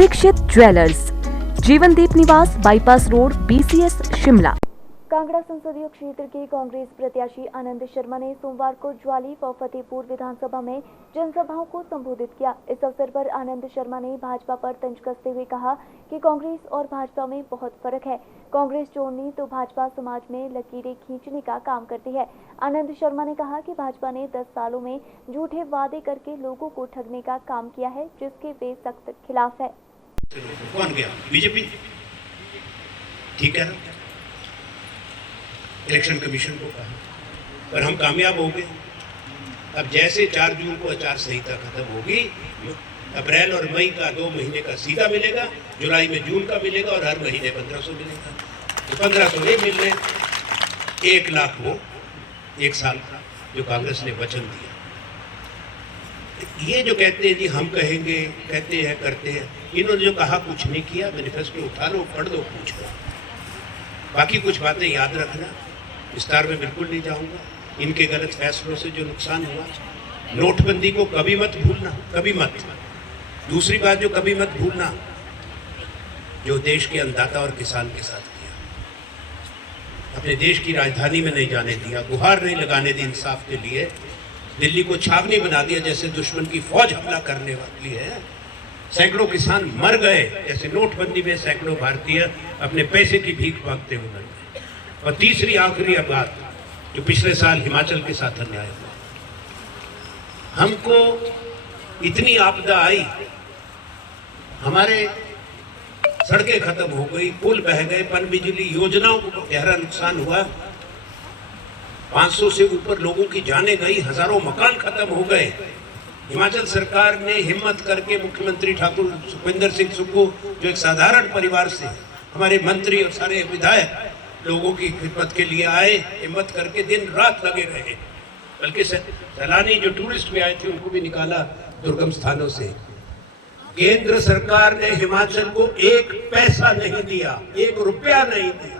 Dixit jewellers, जीवनदीप निवास, bypass road, BCS, Shimla. Kangra संसदीय क्षेत्र के कांग्रेस प्रत्याशी आनंद शर्मा ने सोमवार को ज्वाली व फतेहपुर विधानसभा में जनसभाओं को संबोधित किया। इस अवसर पर आनंद शर्मा ने भाजपा पर तंज कसते हुए कहा कि कांग्रेस और भाजपा में बहुत फर्क है। कांग्रेस जोड़ने तो भाजपा समाज में लकीरें खींचने का काम करती है। आनंद शर्मा ने कहा कि भाजपा ने 10 सालों में झूठे वादे करके लोगों को ठगने का काम किया है, जिसके वे सख्त खिलाफ है। कौन गया? बीजेपी। ठीक है, इलेक्शन कमीशन को कहा, पर हम कामयाब हो गए। अब जैसे 4 जून को आचार संहिता खत्म होगी, अप्रैल और मई का 2 महीने का सीधा मिलेगा, जुलाई में जून का मिलेगा और हर महीने 1500 मिलेगा। तो 1500 नहीं मिल रहे, 1 लाख हो 1 साल का, जो कांग्रेस ने वचन दिया। ये जो कहते हैं जी हम कहेंगे, कहते हैं, करते हैं, इन्होंने जो कहा कुछ नहीं किया। मैनिफेस्टो उठा लो, पढ़ लो, पूछ लो। बाकी कुछ बातें याद रखना, विस्तार में बिल्कुल नहीं जाऊंगा। इनके गलत फैसलों से जो नुकसान हुआ, नोटबंदी को कभी मत भूलना, कभी मत। दूसरी बात जो कभी मत भूलना, जो देश के अन्नदाता और किसान के साथ किया, अपने देश की राजधानी में नहीं जाने दिया, गुहार नहीं लगाने दी इंसाफ के लिए, दिल्ली को छावनी बना दिया जैसे दुश्मन की फौज हमला करने वाली है। सैकड़ों किसान मर गए, जैसे नोटबंदी में सैकड़ों भारतीय अपने पैसे की भीख मांगते हुए मर गए। और तीसरी आखिरी बात, जो पिछले साल हिमाचल के साथ अन्याय हुआ, हमको इतनी आपदा आई, हमारे सड़कें खत्म हो गई, पुल बह गए, पनबिजली योजनाओं को गहरा नुकसान हुआ, 500 से ऊपर लोगों की जानें गई, हजारों मकान खत्म हो गए। हिमाचल सरकार ने हिम्मत करके मुख्यमंत्री ठाकुर सुखविंदर सिंह सुक्खू, जो एक साधारण परिवार से, हमारे मंत्री और सारे विधायक लोगों की खिदमत के लिए आए, हिम्मत करके दिन रात लगे रहे। बल्कि सैलानी जो टूरिस्ट भी आए थे उनको भी निकाला दुर्गम स्थानों से। केंद्र सरकार ने हिमाचल को 1 पैसा नहीं दिया, 1 रुपया नहीं दिया।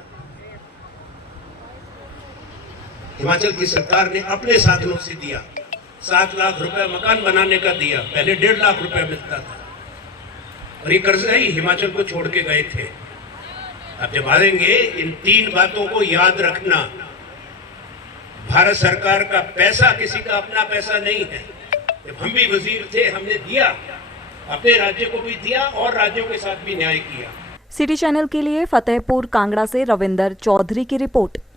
हिमाचल की सरकार ने अपने साधनों से दिया। 7 लाख रुपए मकान बनाने का दिया, पहले 1.5 लाख रुपए मिलता था। और ये कर्जा ही हिमाचल को छोड़ के गए थे। अब जब आएंगे, इन 3 बातों को याद रखना। भारत सरकार का पैसा किसी का अपना पैसा नहीं है। जब हम भी वजीर थे, हमने दिया, अपने राज्य को भी दिया और राज्यों के साथ भी न्याय किया। सिटी चैनल के लिए फतेहपुर कांगड़ा से रविंदर चौधरी की रिपोर्ट।